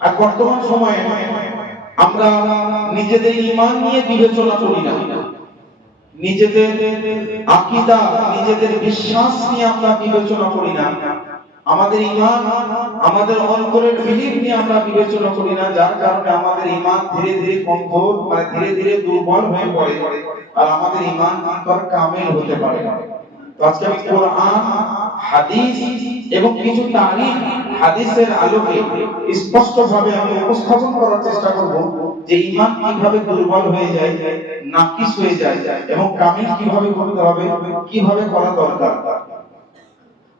আর বর্তমান সময়ে আমরা নিজেদের ঈমান নিয়ে বিবেচনা করি না, নিজেদের আকীদা, নিজেদের বিশ্বাস নিয়ে আমরা বিবেচনা করি না, আমাদের ঈমান, আমাদের অন্তরের বিলিভ নিয়ে আমরা বিবেচনা করি না, যার কারণে আমাদের ঈমান ধীরে ধীরে কমজোর, মানে ধীরে ধীরে দুর্বল হয়ে পড়ে, আর আমাদের ঈমান অন্তর কামেল হতে পারে না। তো আজকে আমি কোরআন, হাদিস এবং কিছু তারিখ হাদিসের আলোকে স্পষ্টভাবে আমি উপস্থাপন করার চেষ্টা করব যে ঈমান কিভাবে দুর্বল হয়ে যায়, নাকিস হয়ে যায় এবং কামিল কিভাবে করতে হবে, কিভাবে করা দরকার।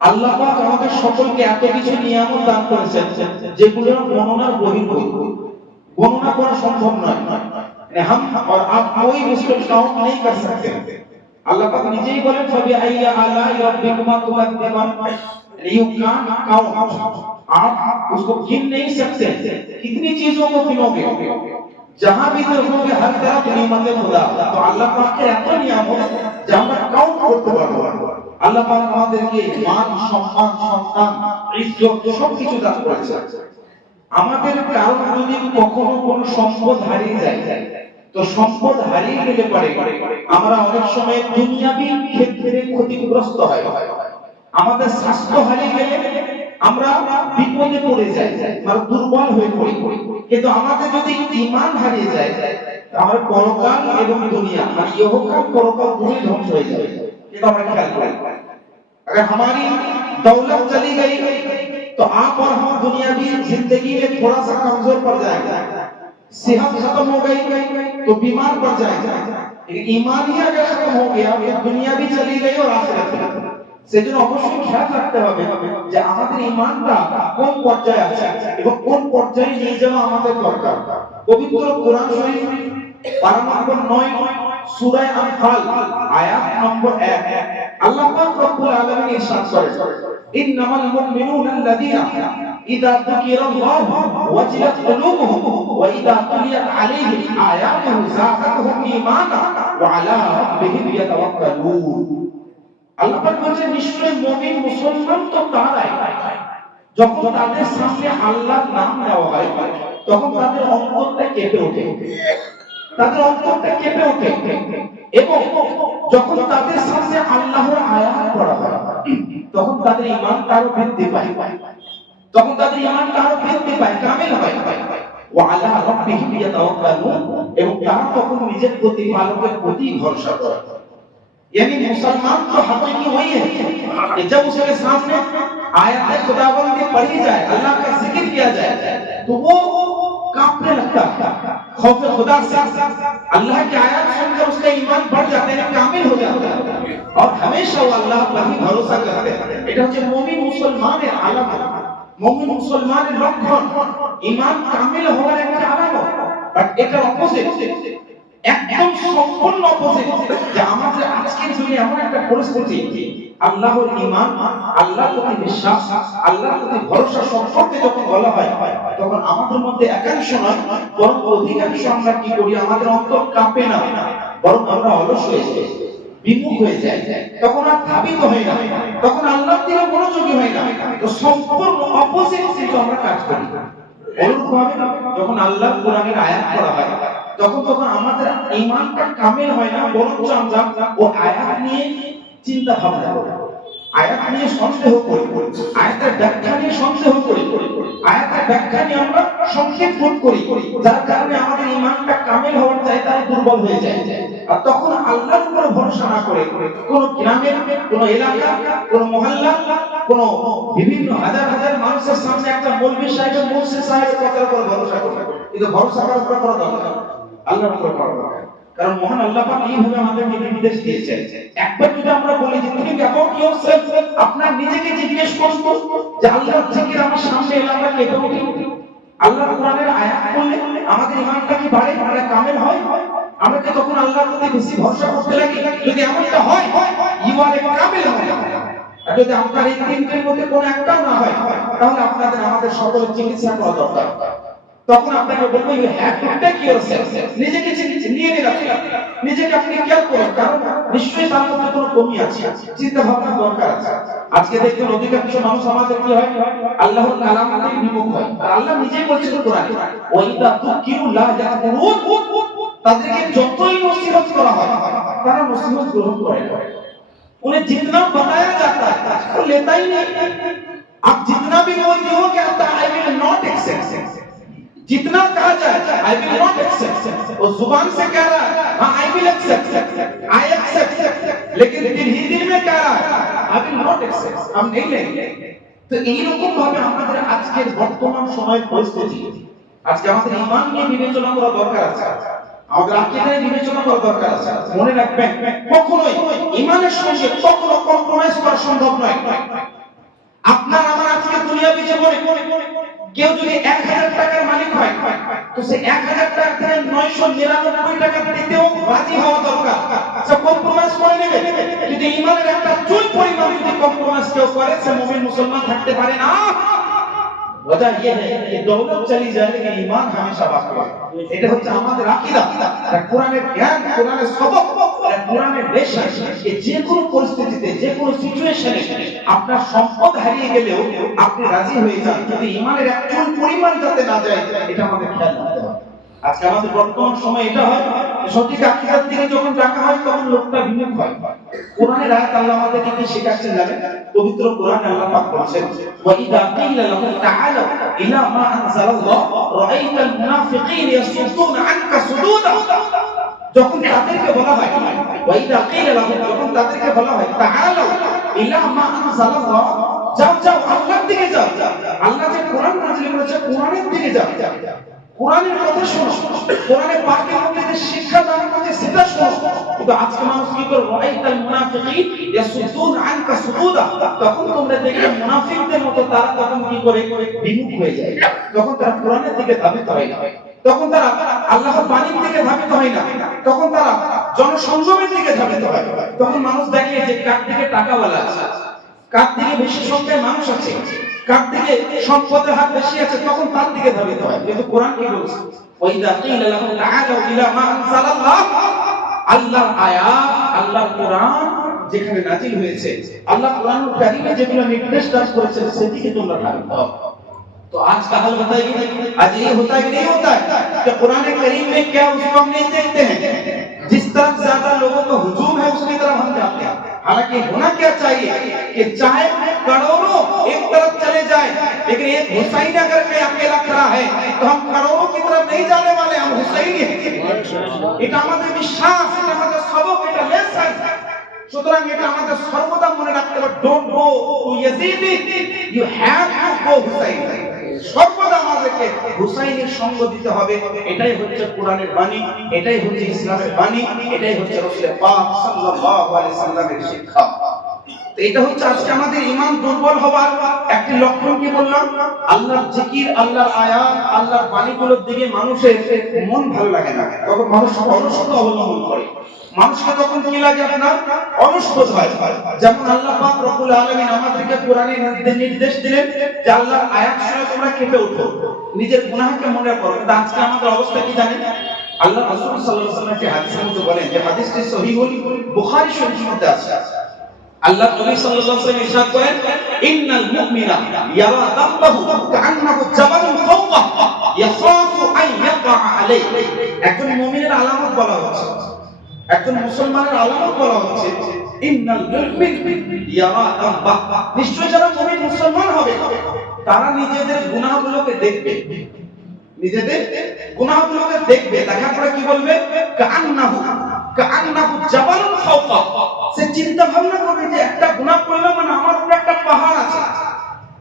আল্লাহ পাক আমাদের সকলকে এত কিছু নিয়ামত দান করেছেন যেগুলো গণনার বহির্ভূত, গণনা করা সম্ভব নয়। हम और आप कोई उसको काउंट नहीं कर सकते। अल्लाह पाक নিজেই বলেন ফবি আইয়া আলা রব্বিকুমা তুকাদ্দিমান, यू कांट काउंट, आप उसको गिन नहीं सकते। कितनी चीजों को गिनोगे, जहां भी देखोगे हर तरफ नेमत खुदा। तो अल्लाह पाक के এত নিয়ামত যে আমরা কাউন্ট করতে পারবো না। আল্লাহ পাক আমাদেরকে মান, সম্মান, সন্তান, ইজ্জত সবকিছু দান করেছেন। আমাদের কারণ যদি কখনো কোনো সম্পদ হারিয়ে যায়, তো সম্পদ হারিয়ে গেলে পারে আমরা অনেক সময় দুনিয়াবি ক্ষেত্রে ক্ষতিগ্রস্ত হয়। আমাদের স্বাস্থ্য হারিয়ে গেলে আমরা বিপদে পড়ে যাই, আমরা দুর্বল হয়ে পড়ি। কিন্তু আমাদের যদি ঈমান হারিয়ে যায়, আমরা পরকাল এবং দুনিয়া, মানে ইহকাল পরকাল দুটোই ধ্বংস হয়ে যাবে। এটা আমরা খেয়াল করি। अगर हमारी दौलत चली गई तो आप और हम दुनियावी जिंदगी में थोड़ा सा कमजोर पड़ जाएंगे, सेहत खत्म हो गई तो बीमार पड़ जाएंगे। लेकिन ईमान ही अगर खत्म हो गया तो दुनिया भी चली गई और आखिरत भी। সেজন্য অবশ্যই খেয়াল রাখতে হবে যে আমাদের ঈমানটা কোন পর্যায়ে আছে এবং কোন পর্যায়ে নিয়ে যাওয়া আমাদের দরকার। পবিত্র কোরআন শরীফ পারা নম্বর 9 সূরা আনফাল আয়াত নম্বর 1 আল্লাহ পাক রব্বুল আলামিন ইরশাদ করেন, ইন্নামাল মুমিনুনা আল্লাযীনা ইযা যুকিরাল্লাহু ওয়াজিলাত কুলুবুহুম ওয়া ইযা তুলিয়াত আলাইহিম আয়াতুহু যাকাতুহুম ঈমানা ওয়া আলা রাব্বিহিম ইয়াতাওয়াক্কালুন। আল্লাহ পাক বলেন নিশ্চয় মুমিন মুসলমান তো তারাই যখন তাদের সামনে আল্লাহর নাম নেওয়া হয় তখন তাদের অন্তরটা কেঁপে ওঠে, তাদের অন্তরটা কেঁপে ওঠে। এবং যখন তাদের সামনে আল্লাহর আয়াত পড়া হয় তখন তাদের ঈমানটা আরো বৃদ্ধি পায়, তখন তাদের ঈমানটা আরো বৃদ্ধি পায়, কামিল হয়। ওয়া আলা রাব্বিহিম ইয়াতাওয়াক্কালুন, এবং তারা তখন নিজের প্রতিপালকের প্রতি ভরসা করে। यानी मुसलमान तो हकीकी वही है कि जब उसके सामने आयत खुदाबंदी पढ़ी जाए, अल्लाह का जिक्र किया जाए, तो वो कांपने लगता है खौफ खुदा से। अल्लाह की आयत सुनकर उसका ईमान बढ़ जाता है, कामिल हो जाता है और हमेशा वो अल्लाह पर ही भरोसा करते हैं। এটা হচ্ছে মুমিন মুসলমানের আলামত, মুমিন মুসলমানের লক্ষণ, ঈমান কামিল হওয়ার একটা আলামত। বাট এটা অপোজিট, একদম সম্পূর্ণ অপোজিট। যে আমাদের আজকের যুগে এমন একটা পরিস্থিতি, আল্লাহর ঈমান, আল্লাহর প্রতি বিশ্বাস, আল্লাহর প্রতি ভরসা সম্পর্কে যখন বলা হয় তখন আমাদের মধ্যে একাংশ নয় বরং অধিকাংশ আমরা কি করি, আমাদের অন্তর কাঁপে না, বরং আমরা অলস হয়ে যাই, বিমুখ হয়ে যাই, তখন আর ধাবিত হই না, তখন আল্লাহর দিকে মনোযোগী হই না। তো সম্পূর্ণ অপোজিট কিন্তু আমরা কাজ করি। অনুরূপভাবে যখন আল্লাহর কোরআনের আয়াত পড়া হয় তখন আমাদের ঈমানটা কামিল হয় না, বরঞ্চ আমরা ও আয়াত নিয়ে চিন্তা ভাবনা করি, আয়াত নিয়ে সন্দেহ করি, আয়াতের ব্যাখ্যা নিয়ে সন্দেহ করি, আয়াতের ব্যাখ্যা নিয়ে আমরা সংক্ষেপ বোধ করি, যার কারণে আমাদের ঈমানটা কামিল হওয়ার চাইতে আরো দুর্বল হয়ে যায়। আর তখন আল্লাহর উপর ভরসা না করে কোন গ্রামের, কোন এলাকা, কোন মহল্লা, কোন বিভিন্ন হাজার হাজার মানুষের সামনে একটা মৌলভী সাহেবের, মুফতি সাহেবের কথার উপর ভরসা করে। কিন্তু ভরসা করার উপর করা দরকার আল্লাহর উপর করা দরকার, কারণ মহান আল্লাহ পাক এইভাবে আমাদেরকে নির্দেশ দিয়েছেন। একবার যদি আমরা বলি যে তুমি অ্যাবাউট ইয়োরসেলফ, আপনার নিজেকে জিজ্ঞেস করুন যে আল্লাহর জিকির আমার সামনে এলে আমরা কেঁপে উঠি, আল্লাহর কোরআনের আয়াত পড়লে আমাদের ঈমানটা কি বাড়ে, আমরা কামিল হয়, আমরা কি তখন আল্লাহর প্রতি বেশি ভরসা করতে লাগি? যদি এমনটা হয়, ইউ আর এ কামিল হয়। আর যদি আপনার এই তিনটির মধ্যে কোনো একটাও না হয় তাহলে আপনাদের আমাদের সকলের চিকিৎসা করা দরকার। তখন আপনাকে বলবো you have to take yourself, নিজেকে নিয়ে নিন, নিজেকে আপনি কেয়ার করুন, কারণ নিশ্চয়ই তার মধ্যে কোনো কমি আছে, চিন্তা ভাবনা দরকার আছে। আজকে দেখবেন অধিকাংশ মানুষ আমাদের কি হয়, আল্লাহর কালাম থেকে বিমুখ হয়। আর আল্লাহ নিজেই বলেছেন কোরআনে, ওয়াইদা তুকিরু লা ইয়াকুরুন, তাদেরকে যতই নসিহত করা হয় তারা নসিহত গ্রহণ করে না। उन्हें जितना बताया जाता है वो लेता ही नहीं। आप जितना भी बोलते हो कहता है आई विल नॉट एक्सेप्ट, जितना कहा जाए आई विल नॉट एक्सेप्ट, वो जुबान से कह रहा है हां I will accept, I accept, लेकिन दिल में कह रहा है आई विल नॉट एक्सेप्ट, हम नहीं लेंगे। তো এই রকম ভাবে আমাদের আজকের বর্তমান সময়ের পরিস্থিতি, আজকে আমাদের ঈমান নিয়ে বিবেচনা করা দরকার আছে, আমাদের আকীদায় বিবেচনা করা দরকার আছে। মনে রাখবেন কখনোই ঈমানের সঙ্গে কখনো কম্প্রোমাইজ করা সম্ভব নয়। আপনার আমার আজকে দুনিয়াবি জীবনে কেউ যদি 1000 টাকার মালিক হয় তো সে 1000 টাকা থেকে 999 টাকা দিতেও রাজি হওয়া দরকার, সে কম্প্রোমাইজ করে নেবে। যদি ঈমানের একটা চুল পরিমাণ যদি কম্প্রোমাইজ কেউ করে সে মুমিন মুসলমান থাকতে পারে না। वजह ये है कि दौलत चली जाए लेकिन ईमान हमेशा बाकी है। এটা হচ্ছে আমাদের আকীদা, এটা কোরআনের জ্ঞান, কোরআনের সবক, এটা কোরআনের রেশা। এই যে কোনো পরিস্থিতিতে যে কোনো সিচুয়েশনে আপনার সম্পদ হারিয়ে গেলেও আপনি রাজি হয়ে যান, যদি ঈমানের এক চুল পরিমাণ যাতে না যায় এটা আমাদের খেয়াল রাখতে হবে। আজকে আমাদের বর্তমান সময় এটা হয়, সঠিক আকীদার দিকে যখন ডাকা হয় তখন লোকটা বিমুখ হয়। কোরআনের আয়াত আল্লাহ আমাদেরকে কি শেখাচ্ছেন জানেন? পবিত্র কোরআনে আল্লাহ পাক বলেছেন ওয়া ইযা কিলা লাহুম তাআলু ইলা মা আনজালাল্লাহ রাআইতাল মুনাফিকিনা ইয়াসুদ্দুনা আনকা সুদুদা, যখন তাদেরকে বলা হয় ওয়া ইযা কিলা লাহুম, যখন তাদেরকে বলা হয় তাআলু ইলা মা আনজালাল্লাহ, যাও যাও আল্লাহর দিকে যাও, আল্লাহ যে কোরআন নাযিল করেছে কোরআনের দিকে যাও, কোরআনের কথা শোনো, কোরআনে পাকের মধ্যে যে শিক্ষা দান করেছে সেটা শোনো। কিন্তু আজকে মানুষ কি করে, রাআইতাল মুনাফিকিন ইয়াসুদ্দুনা আনকা সুদুদা, তখন তোমরা দেখবে মুনাফিকদের মতো তারা তখন কি করে বিমুখ হয়ে যায়, তখন তারা কোরআনের দিকে ধাবিত হয় না, তখন তারা আল্লাহর বাণীর দিকে ধাবিত হয় না, তখন তারা জনসংযমের দিকে ধাবিত হয়। তখন মানুষ দেখে যে কার দিকে টাকাওয়ালা আছে, কার দিকে বেশি সংখ্যায় মানুষ আছে, কার দিকে সম্পদের হাত বেশি আছে, তখন তার দিকে ধাবিত হয়। কিন্তু কোরআন কি বলছে, ওয়াইদা কিলা লাহুম তাআলু ইলা মা আনজালাল্লাহ, আল্লাহর আয়াত, আল্লাহর কোরআন যেখানে নাযিল হয়েছে, আল্লাহ কোরআনুল কারীমে যেগুলো নির্দেশ দান করেছেন সেদিকে তোমরা ধাবিত হও। तो आज का हाल बताइए, आज ये होता है कि नहीं होता है कि कुरान करीम में क्या उसको हम नहीं देखते हैं, जिस तरफ ज्यादा लोगों का हुजूम है उसकी तरफ हम जाते हैं। हालांकि होना क्या चाहिए कि चाहे करोड़ों एक तरफ चले जाए, लेकिन एक हुसैन अगर कहीं अकेला खड़ा है तो हम करोड़ों की तरफ नहीं जाने वाले, हम हुसैन ही हैं। এটা আমাদের বিশ্বাস, এটা আমাদের সবক, এটা লেসন। সুতরাং এটা আমাদের সর্বদা মনে রাখতে হবে, don't go to Yazidi, you have to go Hussain. সর্বদা আমাদেরকে হুসাইনের সঙ্গ দিতে হবে। এটাই হচ্ছে কোরআনের বাণী, এটাই হচ্ছে ইসলামের বাণী, এটাই হচ্ছে রাসূল পাক সাল্লাল্লাহু আলাইহি সাল্লামের শিক্ষা। তো এটা হচ্ছে আজকে আমাদের ঈমান দুর্বল হওয়ার একটি লক্ষণ। কি বললাম? আল্লাহর জিকির, আল্লাহর আয়াত, আল্লাহর বাণীগুলোর দিকে মানুষের মন ভালো লাগে না, তখন মানুষ অলসতা অবলম্বন করে। মানুষকে তখন কি লাগে? আপনার অলসবোধ হয়। যেমন আল্লাহ পাক রব্বুল আলামিন আমাদেরকে কোরআনে নির্দেশ দিলেন যে আল্লাহর আয়াত শুনে তোমরা কেঁপে ওঠো, নিজের গুনাহকে মনে করো। কিন্তু আজকে আমাদের অবস্থা কি জানেন? আল্লাহ রাসূল সাল্লাল্লাহু আলাইহি ওয়াসাল্লাম যে হাদিসের মধ্যে বলেন, যে হাদিসটি সহিহুল বুখারী শরীফের মধ্যে আছে, আল্লাহ নবী সাল্লাল্লাহু আলাইহি ওয়াসাল্লাম ইরশাদ করেন, ইন্নাল মুমিনা ইয়ারা দাব্বাহু কাআন্নাহু জাবালুন ফাওকা ইয়াখাফু আন ইয়াকা আলাইহি। একজন মুমিনের আলামত বলা হচ্ছে, একজন মুসলমানের আলামত বলা হচ্ছে, ইন্নাল মুমিন ইয়ারা দাব্বাহ, নিশ্চয় যারা মুমিন মুসলমান হবে তারা নিজেদের গুনাহগুলোকে দেখবে, নিজেদের গুনাহগুলোকে দেখবে, দেখার পরে কি বলবে? কাআন্নাহু জাবালুন ফাওকা, সে চিন্তা ভাবনা করবে যে একটা গুনাহ করলাম মানে আমার উপরে একটা পাহাড় আছে,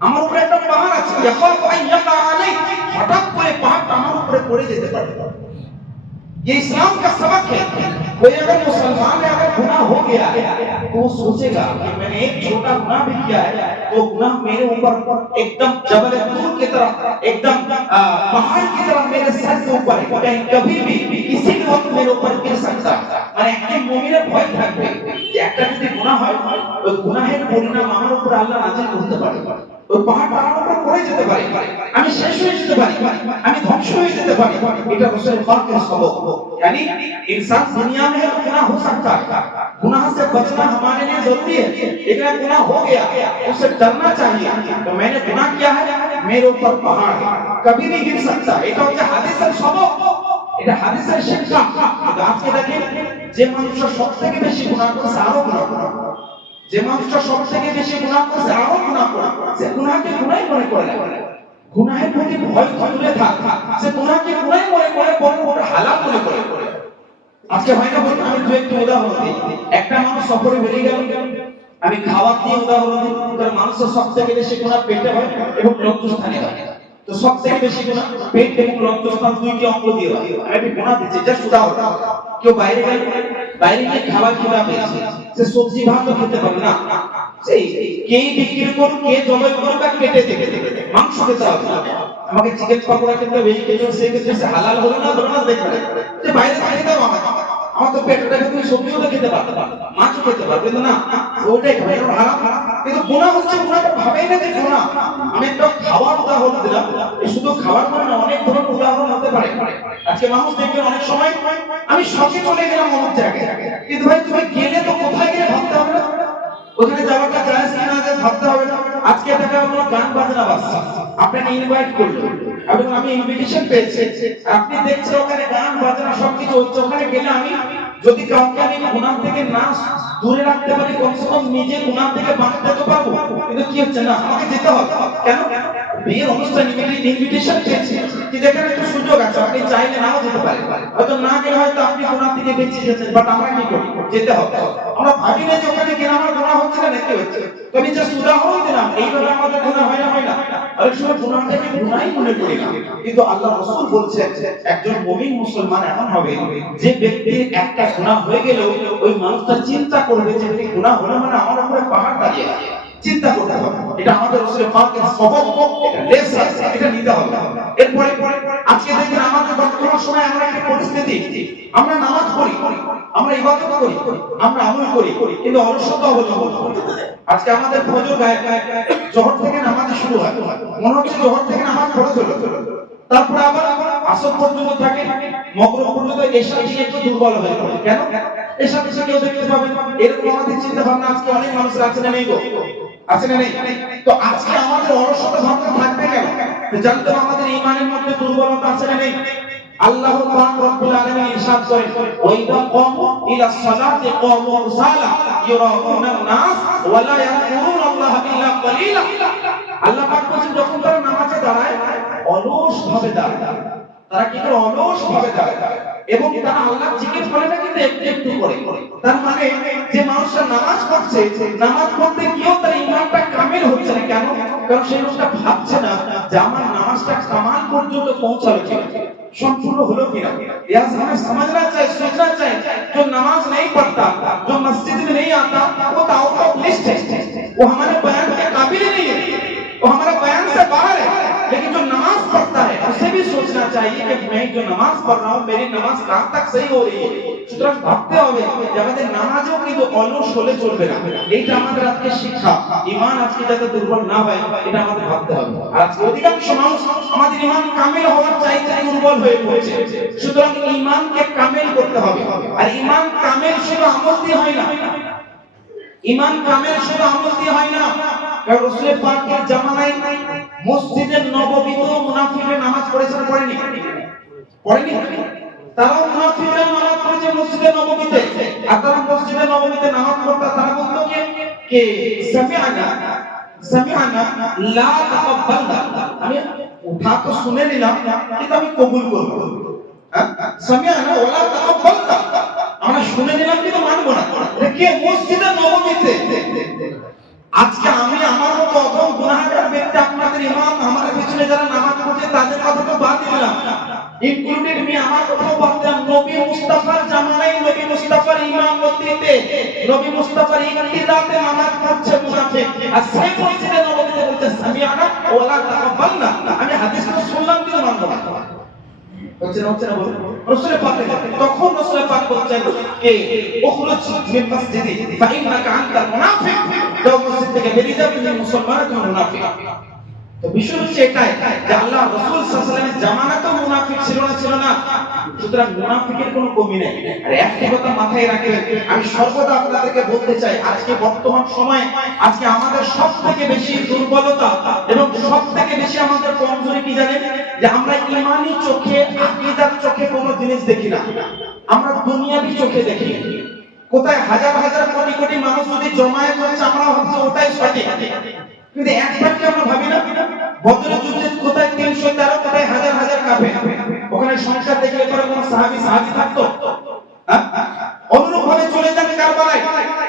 আমার উপরে একটা পাহাড় আছে, ইয়াখাফু আন ইয়াকা আলাইহি, হঠাৎ করে পাহাড়টা আমার উপরে পড়ে যেতে পারে। ये इस्लाम का सबक है। कोई अगर मुसलमान है, अगर गुनाह हो गया है तो वो सोचेगा कि मैंने एक छोटा गुनाह भी किया है तो गुनाह मेरे ऊपर एकदम जबल तूर की तरह, एकदम पहाड़ की तरह मेरे सर के ऊपर है, कहीं कभी भी किसी भी वक्त मेरे ऊपर गिर सकता है। মানে একজন মুমিনের ভয় থাকবে যে একটা যদি গুনাহ হয় ওই গুনাহের পরিণাম আমার উপর আল্লাহ নাযিল করতে পারে। ওই পাহাড়টা আমার উপরে পড়ে যেতে পারে, আমি শেষ হয়ে যেতে পারি, আমি ধ্বংস হয়ে যেতে পারি। এটা রাসূল পাকের সবক। यानी इंसान दुनिया में है तो गुनाह हो सकता है, गुनाह से बचना हमारे लिए जरूरी है। लेकिन गुनाह हो गया उससे डरना चाहिए। तो मैंने गुनाह किया है, मेरे ऊपर पहाड़ है, कभी नहीं गिर सकता। এটা হচ্ছে হাদিসের সবক, এটা হাদিসের শিক্ষা। আজকে দেখেন যে মানুষটা সবথেকে বেশি গুনাহ করছে আরো গুনাহ করে, যে মানুষটা সবথেকে বেশি গুনাহ করছে আরো গুনাহ করে, সে গুনাহকে গুনাহই মনে করে না, গুনাহের প্রতি ভয় দূরে থাক, সে গুনাহকে গুনাহই মনে করে, বরং ওটা হালাল মনে করে। আজকে হয় না বলতে আমি দু একটা উদাহরণ দিই। একটা মানুষ সফরে বেরিয়ে গেল, আমি খাবার দিয়ে উদাহরণ দিই। কারণ মানুষের সবথেকে বেশি গুনাহ পেটে হয় এবং লজ্জাস্থানে হয়। তো সবথেকে বেশি গুনাহ পেট এবং লজ্জাস্থান দুইটি অঙ্গ দিয়ে হয়। আমি গুনাহ দিচ্ছি যা উদাহরণ। কেউ বাইরে গেল, বাইরে গিয়ে খাবার খেতে পেয়েছে, সে সবজি ভাত খেতে পারে না, সেই কে বিক্রি করুক, কে জবাই করুক আর কেটে দেবে, মাংস খেতে হবে। আমাকে চিকেন পকোড়া খেতে হবে, এই খেতে সেই খেতে, সে হালাল হলো না হলো না দেখবে যে বাইরে খাই দাও আমাকে, আমার তো পেটটাকে তুমি সবজিও তো খেতে পারবে, মাছও খেতে পারবে, কিন্তু না ওইটাই খাবে, এটা হারাম। কিন্তু গুনাহ হচ্ছে, গুনাহটা ভাবেই না যে গুনাহ। আমি একটা খাবার উদাহরণ দিলাম, এই শুধু খাবার মানে না, অনেক ধরনের উদাহরণ হতে পারে। আজকে মানুষ দেখবেন অনেক সময় আমি শখে চলে গেলাম অমুক জায়গায়, কিন্তু ভাই তুমি গেলে তো কোথায় গেলে ভাবতে হবে না, ওখানে যাওয়াটা জায়েজ কিনা যে ভাবতে হবে না। আজকে দেখা কোনো গান বাজনা বাজছে, আপনাকে ইনভাইট করলো এবং আমি ইনভিটেশন পেয়েছি, আপনি দেখছেন ওখানে গান বাজনা সবকিছু হচ্ছে, ওখানে গেলে আমি যদি কাউকে আমি গুনাহ থেকে না দূরে রাখতে পারি, কমসে কম নিজে গুনাহ থেকে বাঁচতে তো পারবো। কিন্তু কি হচ্ছে না, আমাকে যেতে হবে। কেন? বিয়ের অনুষ্ঠান ইনভিটেশন পেয়েছি, কি যেখানে একটা সুযোগ আছে, আপনি চাইলে নাও যেতে পারেন, হয়তো না গেলে হয়তো আপনি গুনাহ থেকে বেঁচে গেছেন, বাট আমরা কি করি, যেতে হবে। আমরা ভাবি না যে ওখানে গেলে আমার গুনাহ হচ্ছে না নাকি হচ্ছে। তো আমি জাস্ট উদাহরণ দিলাম, এইভাবে আমাদের গুনাহ হয় না, হয় না। অনেক সময় গুনাহটাকে গুনাহই মনে করি না, কিন্তু আল্লাহ রাসূল বলছেন একজন মুমিন মুসলমান এমন হবে যে ব্যক্তির একটা গুনাহ হয়ে গেল, ওই মানুষটা চিন্তা করবে যে এই গুনাহ হলো মানে আমার উপরে পাহাড় দাঁড়িয়ে আছে, চিন্তা করতে হবে। এটা আমাদের রাসূল পাকের সবক, এটা লেসন, এটা নিতে হবে। এরপরে আজকে দেখবেন আমাদের বর্তমান সময়ে আমরা একটা পরিস্থিতি, আমরা নামাজ পড়ি, আমরা ইবাদত করি, আমরা আমল করি, কিন্তু অলসতা অবলম্বন করি। আজকে আমাদের ফজর গায়ে জোহর থেকে নামাজ শুরু হয়, মনে হচ্ছে জোহর থেকে নামাজ পড়ে চলে, তারপরে আবার আসর পর্যন্ত থাকে, মাগরিব পর্যন্ত, এশা থেকে একটু দুর্বল হয়ে পড়ে। কেন? এশা থেকে কেউ দেখতে পাবে, এরকম আমাদের চিন্তা ভাবনা আজকে অনেক মানুষের আছে না নেই গো, আছে না নেই? তো আজকে আমাদের অলসতা ভাবনা থাকবে কেন? তো জানতে হবে আমাদের ঈমানের মধ্যে দুর্বলতা আছে না নেই। আল্লাহ পাক রব্বুল আলামিন ইরশাদ করেন, ওয়া ইযা ক্বামু ইলা সালাতি ক্বামু কুসালা ইউরাউনান নাস ওয়া লা ইয়াযকুরুনা আল্লাহা ইল্লা কালিলা। আল্লাহ পাক বলেন যখন তারা নামাজে দাঁড়ায় অলস ভাবে দাঁড়ায়, তারা কি করে অলস ভাবে দাঁড়ায়, এবং তারা আল্লাহর জিকির করে না, কিন্তু একটু একটু করে। তার মানে যে মানুষটা নামাজ পড়ছে, নামাজ পড়তে গিয়েও তার ঈমানটা কামিল হচ্ছে না। কেন? কারণ সেই লোকটা ভাবছে না যে আমার নামাজটা কামাল পর্যন্ত পৌঁছালো কিনা, संपूर्ण হলো কিনা। यह हमें समझना चाहिए, सोचना चाहिए। जो नमाज नहीं पढ़ता, जो मस्जिद में नहीं आता, वो तो आउट ऑफ लिस्ट है, वो हमारे बयान के काबिल ही नहीं है, वो हमारा बयान से बाहर है। लेकिन जो नमाज पढ़ता है उसे भी सोचना चाहिए कि मैं जो नमाज पढ़ रहा हूँ, मेरी नमाज कहाँ तक सही हो रही है। সুতরাং ভাবতে হবে যে আমাদের নামাজও কিন্তু অলস হলে চলবে না। এইটা আমাদের আজকে শিক্ষা, ঈমান আজকে যাতে দুর্বল না হয় এটা আমাদের ভাবতে হবে। আর আজকে অধিকাংশ মানুষ আমাদের ঈমান কামিল হওয়ার চাইতে দুর্বল হয়ে পড়ছে। সুতরাং ঈমানকে কামিল করতে হবে। আর ঈমান কামিল শুধু আমল দিয়ে হয় না, ঈমান কামিল শুধু আমল দিয়ে হয় না। কারণ রাসূল পাকের জামানায় মসজিদে নববীতে মুনাফিকরা নামাজ পড়েছেন, পড়েনি? পড়েনি? তারা মুনাফিকরা নামাজ পড়েছে মসজিদে নববীতে, আর তারা মসজিদে নববীতে নামাজ পড়তা, তারা বলতো যে সামিআনা সামিআনা লা তাকাব্বালনা, আমি উঠা তো শুনে নিলাম কিন্তু আমি কবুল করব। হ্যাঁ, সামিআনা ওয়া লা তাকাব্বালনা, আমরা শুনে নিলাম কিন্তু মানব না। কে? মসজিদে নববীতে। আজকে আমি আমার মতো অধম গুনাহগার ব্যক্তি, আপনাদের ইমাম, আমাদের পিছনে যারা নামাজ পড়ছে তাদের কথা তো বাদ দিলাম, ইনক্লুডেড মি, আমার কথাও বাদ দিলাম। নবী মুস্তাফার জামানায়, নবী মুস্তাফার ইমামতিতে, নবী মুস্তাফার ইক্তিদাতে নামাজ পড়ছে মুনাফিক, আর সেই মসজিদে নববীতে বলতে সামিআনা ওয়া লা তাকাব্বালনা। আমি হাদিসটা শুনলাম কিন্তু মানব না। হচ্ছে না বলুন? রাসূল পাক তখন রাসূল পাক বলছেন কে উখরুজ মিন মসজিদি ফা ইন্নাকা আনতা মুনাফিক যাও মসজিদ থেকে বেরিয়ে যাও, তুমি মুসলমান, তুমি মুনাফিক। তো বিষয় হচ্ছে এটাই যে আল্লাহ রাসূল সাল্লাল্লাহু আলাইহি ওয়াসাল্লামের জামানাতেও মুনাফিক ছিল না। সুতরাং মুনাফিকের কোনো কমি নেই। আর একটা কথা মাথায় রাখবেন, আমি সর্বদা আপনাদেরকে বলতে চাই, আজকে বর্তমান সময়ে আজকে আমাদের সবথেকে বেশি দুর্বলতা এবং সবথেকে বেশি আমাদের কমজোরি কি জানেন? যে আমরা ঈমানি চোখে, আকীদার চোখে কোনো জিনিস দেখি না, আমরা দুনিয়াবি চোখে দেখি। কোথায় হাজার হাজার কোটি কোটি মানুষ যদি জমায়েত হচ্ছে, আমরা ভাবছি ওটাই সঠিক, কিন্তু একবার কি আমরা ভাবি না বদরের যুদ্ধে কোথায় 313, কোথায় হাজার হাজার কাফের, ওখানে সংখ্যা দেখলে পরে কোন সাহাবী থাকতো? অনুরূপ ভাবে চলে যান কারবালায়,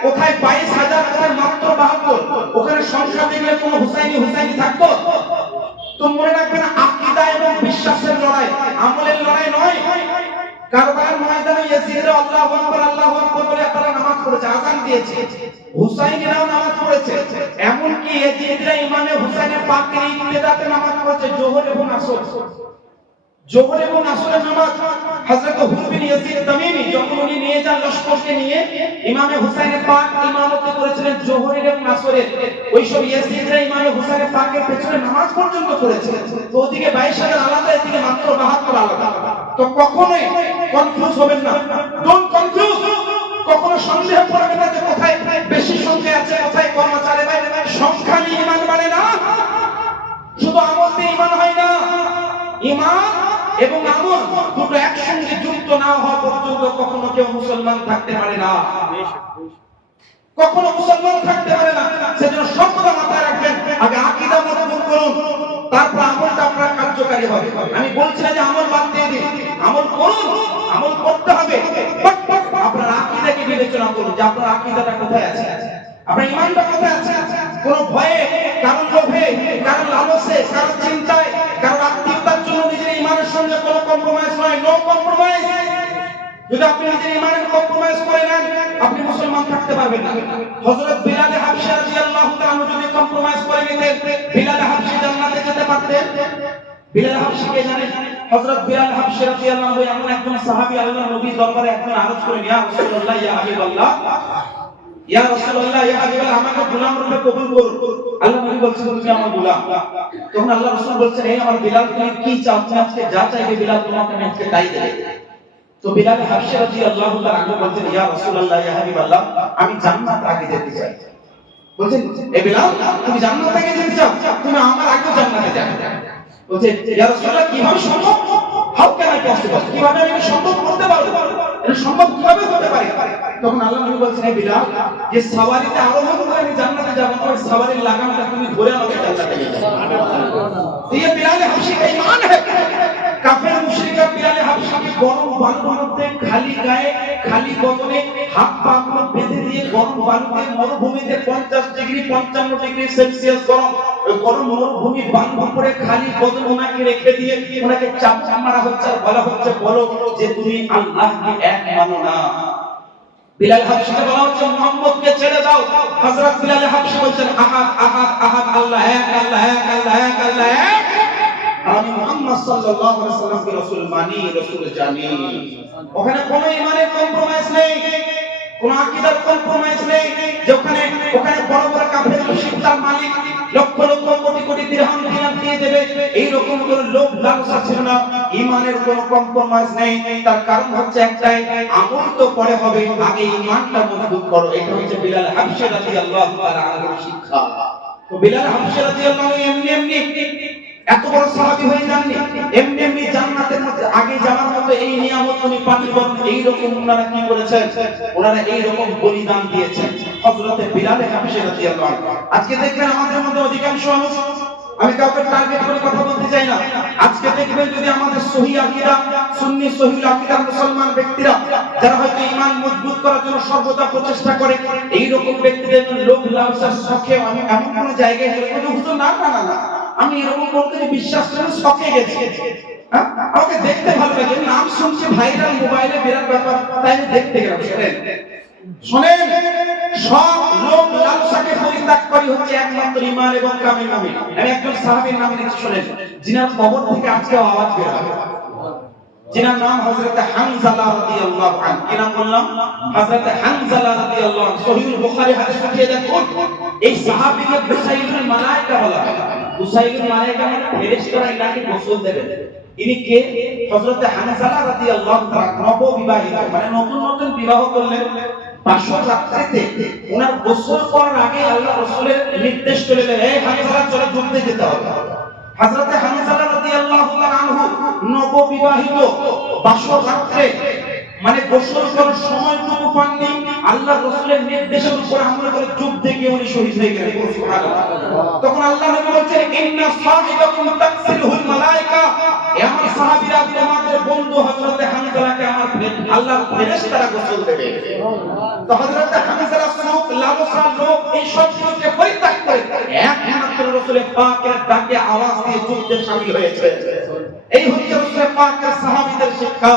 কোথায় 22,000, কোথায় মাত্র 72, ওখানে সংখ্যা দেখলে কোন হুসাইনি থাকতো? তো মনে রাখবেন, আকীদা এবং বিশ্বাসের লড়াই, আমলের লড়াই নয়। কারবালার ময়দানে ইয়াজিদরা আল্লাহু আকবার বলে তারা নামাজ পড়েছে, আযান দিয়েছে, হুসাইনরাও নামাজ পড়েছে, এমন কি ইয়াজিদরা ইমামে হুসাইনের পাকের ইক্তেদাতে নামাজ পড়েছে, যোহর এবং আসরের নামাজ। হযরত হুর বিন ইয়াজিদ তামিমি যখন উনি নিয়ে যান লশকরকে নিয়ে, ইমামে হুসাইনের পাক ইমামতি করেছিলেন যোহরের এবং আসরের, ওইসব ইয়াজিদরা ইমামে হুসাইনের পাকের পেছনে নামাজ পর্যন্ত পড়েছে। তো ওদিকে 22,000 আলাদা, এদিকে মাত্র 72 আলাদা। তো কখনোই কনফিউজ হবেন না, ডোন্ট কনফিউজ। কখনো সন্দেহ করবেন না যে কোথায় বেশি সংখ্যা আছে, কোথায় কম আছে। আরে ভাই, সংখ্যা নিয়ে ঈমান মানে না, শুধু আমল দিয়ে ঈমান হয় না। ঈমান এবং আমল দুটো একসঙ্গে যুক্ত না হওয়া পর্যন্ত কখনো কেউ মুসলমান থাকতে পারে না, কখনো মুসলমান থাকতে পারে না। সেজন্য সর্বদা মাথায় রাখবেন, আগে আকীদা মজবুত করুন, তারপর আমলটা আপনার কার্যকারী হবে। আমি বলছি না যে আমল বাদ দিয়ে দিন, আমল করুন, আমল করতে হবে, আপনার আকীদাকে বিবেচনা করুন যে আপনার আকীদাটা কোথায় আছে, আপনার ঈমানটা কোথায় আছে। কোন ভয়ে, কারণ লোভে, কারণ লালসে, কারণ চিন্তায়, কারণ আত্মীয়তার জন্য নিজের ঈমানের সঙ্গে কোনো কম্প্রোমাইজ নয়, নো কম্প্রোমাইজ। যদি আপনি নিজের ঈমানের কম্প্রোমাইজ করে নেন, আপনি মুসলমান থাকতে পারবেন না। হযরত বিলাল হাবশী রাদিয়াল্লাহু তাআলা যদি কম্প্রোমাইজ করে নিতেন, বিলাল হাবশী জান্নাতে যেতে পারতেন। বিলাল হাবশী কে জানেন? হযরত বিলাল হাবশী রাদিয়াল্লাহু এমন একজন সাহাবী, আল্লাহর নবীর দরবারে একজন আরজ করেন, ইয়া রাসূলুল্লাহ, ইয়া হাবিবাল্লাহ, ইয়া রাসূলুল্লাহ, ইয়া হাবিবাল্লাহ, আমাকে গোলাম রূপে কবুল করুন। আল্লাহ নবী বলছেন, তুমি আমার গোলাম। তখন আল্লাহ রাসূল বলছেন, এই আমার বিলাল, তুমি কি চাও? তুমি আজকে যা চাইবে বিলাল, তোমাকে আমি আজকে তাই দেব। তো বিলাল হাবশী রাদিয়াল্লাহু তাআলা আনহু বলছেন, ইয়া রাসূলুল্লাহ, ইয়া হাবিবাল্লাহ, আমি জান্নাত আগে যেতে চাই। বলছেন, এ বিলাল, তুমি জান্নাত আগে যেতে চাও? তুমি আমার আগে জান্নাতে যাবে। বলছে, ইয়া রাসূলুল্লাহ, কিভাবে সম্ভব? How can I possible? কিভাবে আমি সম্ভব করতে পারবো? এটা সম্ভব কিভাবে হতে পারে? তখন আল্লাহ নবী বলছেন, হে বিলাল, যে সওয়ারিতে আরোহণ করে আমি জান্নাতে যাব, ওই সওয়ারির লাগামটা তুমি ধরে আমাকে জান্নাতে নিয়ে যাও। ये বিলাল হাবশী का ईमान है। কাফের মুশরিকরা বিলাল হাবশীকে গরম বালুর মধ্যে খালি গায়ে, খালি বদনে হাত পা বেঁধে দিয়ে গরম বালুতে, মরুভূমিতে 50 ডিগ্রি 55 ডিগ্রি সেলসিয়াস গরম মরুভূমির বালুর উপরে খালি বদনে ওনাকে রেখে দিয়ে ওনাকে চাপ মারা হচ্ছে, আর বলা হচ্ছে, বলো যে তুমি আল্লাহকে এক মানো না। বিলাল হাবশীকে বলা হচ্ছে, মুহাম্মদকে ছেড়ে দাও। হযরত বিলাল হাবশী বলছেন, আহাদ আহাদ আহাদ, আল্লাহ এক, আল্লাহ এক, আল্লাহ এক, আল্লাহ এক। আমি মুহাম্মদ সাল্লাল্লাহু আলাইহি ওয়াসাল্লামকে রাসূল মানি, রাসূল জানি। ওখানে কোনো ঈমানের কম্প্রোমাইজ নেই, কোনো আকীদার কম্প্রোমাইজ নেই। যে ওখানে বড় বড় কাফের মুশরিকদের মালিক লক্ষ লক্ষ কোটি কোটি দিরহাম দিনার দিয়ে দেবে, এই রকম কোনো লোভ লালসা ছিল না। ঈমানের কোনো কম্প্রোমাইজ নেই। তার কারণ হচ্ছে একটাই, আমল তো পরে হবে, আগে ঈমানটা মজবুত করো। এটা হচ্ছে বিলাল হাবশী রাদিয়াল্লাহু তাআলা আনহুর শিক্ষা। তো বিলাল হাবশী রাদিয়াল্লাহু এমনি এত বড় সাহাবী হয়ে যাননি, এমনি জান্নাতের মধ্যে আগে যাওয়ার মতো এই নিয়ামত উনি পাচ্ছেন। এই রকম ওনারা কি করেছেন? ওনারা এই রকম বলিদান দিয়েছেন। হযরত বিলাল হাবশী রাদিয়াল্লাহু আনহু। আজকে দেখবেন আমাদের মধ্যে অধিকাংশ মানুষ, আমি কাউকে টার্গেট করে কথা বলতে চাই না, আজকে দেখবেন যদি আমাদের সহিহ আকীদা, সুন্নি সহিহ আকীদার মুসলমান ব্যক্তিরা যারা হয়তো ঈমান মজবুত করার জন্য সর্বদা প্রচেষ্টা করে, এই রকম ব্যক্তিদের লোভ লালসার শখে আমি এমন কোন জায়গায় চলে গেছি, হুজুর না না না, আমি এরকম বলতে বিশ্বাস করে শখে গেছি, আমাকে দেখতে ভালো লাগে, নাম শুনছি ভাইরাল, মোবাইলে বিরাট ব্যাপার, তাই আমি দেখতে গেলাম। শোনেন, সব লোভ লালসাকে পরিত্যাগ করি হচ্ছে একমাত্র ঈমান এবং কামিল মুমিন। আমি একজন সাহাবীর নাম নিচ্ছি, শুনেন, যিনার কবর থেকে আজকে আওয়াজ বের হবে, যিনার নাম হযরত হানজালা রাদিয়াল্লাহু আনহু। কি নাম বললাম? হযরত হানজালা রাদিয়াল্লাহু আনহু। সহিহুল বুখারী হাদিস উঠিয়ে দেখুন, এই সাহাবীকে বুসাইলুল মালায়েকা বলা হয়। বুসাইলুল মালায়েকা মানে ফেরেশতারা ইনাকে গোসল দেবেন। ইনি কে? হযরত হানজালা রাদিয়াল্লাহু তাআলা, নববিবাহিত, মানে নতুন নতুন বিবাহ করলেন। বাসর রাত্রিতে ওনার গোসল করার আগে আল্লাহ রাসূলের নির্দেশ চলে এলো, এই হানজালা চলো যুদ্ধে যেতে হবে। হযরত হানজালা রাদিয়াল্লাহু তাআলা আনহু নববিবাহিত, বাসর রাত্রে মানে গোসল করার সময়টুকু পাননি, আল্লাহ রাসূলের নির্দেশের উপর আমল করে যুদ্ধে গিয়ে উনি শহীদ হয়ে গেলেন। সুবহানাল্লাহ। তখন আল্লাহ নবী বলেন, ইন্না সাহিবাকুম তাকসিলুল মালায়েকা, এ আমার সাহাবীরা, তোমাদের বন্ধু হযরত হানজালাকে আমার আল্লাহর ফেরেশতারা গোসল দেবে। তো হযরত হানজালা সুখ, লালসা, লোভ এই সব কিছুকে পরিত্যাগ করে একমাত্র রাসূলের পাকের ডাকে আওয়াজ দিয়ে যুদ্ধে শামিল হয়েছে। এই হচ্ছে রাসূলের পাকের সাহাবীদের শিক্ষা।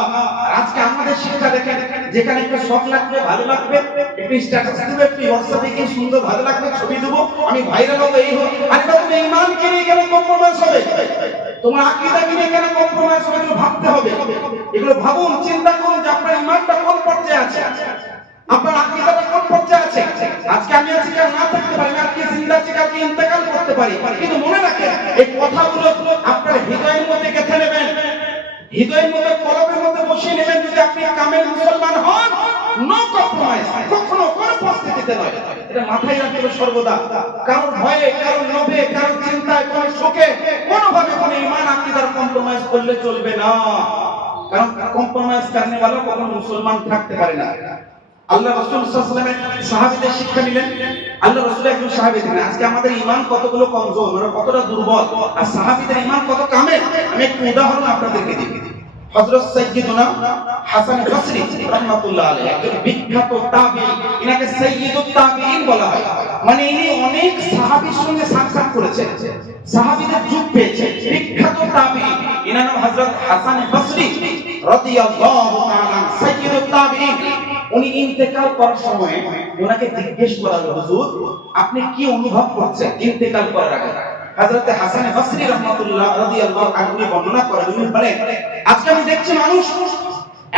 আজকে আমাদের শিক্ষা দেখেন, যেখানে একটা শখ লাগবে, ভালো লাগবে, একটু স্ট্যাটাস দেব, একটু হোয়াটসঅ্যাপে কি সুন্দর ভালো লাগবে ছবি দেব, আমি ভাইরাল হব, এই হোক। আরে তুমি ঈমানকে নিয়ে কেন কম্প্রোমাইজ হবে? তোমার আকীদাকে নিয়ে কেন কম্প্রোমাইজ হবে? এগুলো ভাবতে হবে। এগুলো ভাবুন, চিন্তা করুন যে আপনার ঈমানটা কোন পর্যায়ে আছে, আপনার আকীদাটা কোন পর্যায়ে আছে। আজকে আমি আছি, কাল না থাকতে পারি, আজকে জিন্দা আছি, কালকে ইন্তেকাল করতে পারি, কিন্তু মনে রাখেন এই কথাগুলো আপনার হৃদয়ের মধ্যে গেঁথে নেবেন, হৃদয়ের মধ্যে, কলবের মধ্যে বসিয়ে নেবেন। যদি আপনি কামেল মুসলমান হন, নো কম্প্রোমাইজ, কখনো কোনো পরিস্থিতিতে নয়। এটা মাথায় রাখতে হবে সর্বদা। কারোর ভয়ে, কারোর লোভে, কারোর চিন্তায়, কারোর শোকে কোনোভাবে কোনো ঈমান আকীদার কম্প্রোমাইজ করলে চলবে না। কারণ কম্প্রোমাইজ করনে वाला কখনো মুসলমান থাকতে পারে না। আল্লাহ রাসূল সাল্লাল্লাহু আলাইহি ওয়াসাল্লামের সাহাবীদের শিক্ষা নিলেন। আল্লাহ রাসূল একজন সাহাবী ছিলেন। আজকে আমাদের ঈমান কতগুলো কমজোর, আমরা কতটা দুর্বল, আর সাহাবীদের ঈমান কত কামেল। আমি একটু উদাহরণ আপনাদেরকে দিই। হযরত সাইয়্যিদুনা হাসান বসরি রাহমাতুল্লাহ আলাইহি একজন বিখ্যাত তাবিঈ, ইনাকে সাইয়্যিদুত তাবিঈন বলা হয়। মানে ইনি অনেক সাহাবীর সঙ্গে সাক্ষাৎ করেছেন, সাহাবীদের যুগ পেয়েছেন, বিখ্যাত তাবিঈ। ইনার নাম হযরত হাসান বসরি রাদিয়াল্লাহু তাআলা, সাইয়্যিদুত তাবিঈন। উনি ইন্তেকাল করার সময় ওনাকে জিজ্ঞেস করা হলো, হুজুর আপনি কি অনুভব করছেন ইন্তেকাল করার আগে? হযরত হাসান বসরি রাহমাতুল্লাহ রাদিয়াল্লাহু আনহু বর্ণনা করেন, উনি বলেন, আজকে আমি দেখছি মানুষ,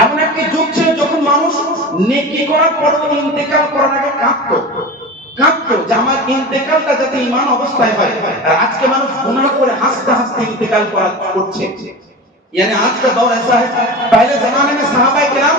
এমন একটা যুগ ছিল যখন মানুষ নেকি করার পর ইন্তেকাল করার আগে কাঁদতো যে আমার ইন্তেকালটা যাতে ঈমান অবস্থায় হয়। আর আজকে মানুষ গুনাহ করে হাসতে হাসতে ইন্তেকাল করছে। यानी आज का दौर ऐसा है, पहले जमाने में सहाबा किराम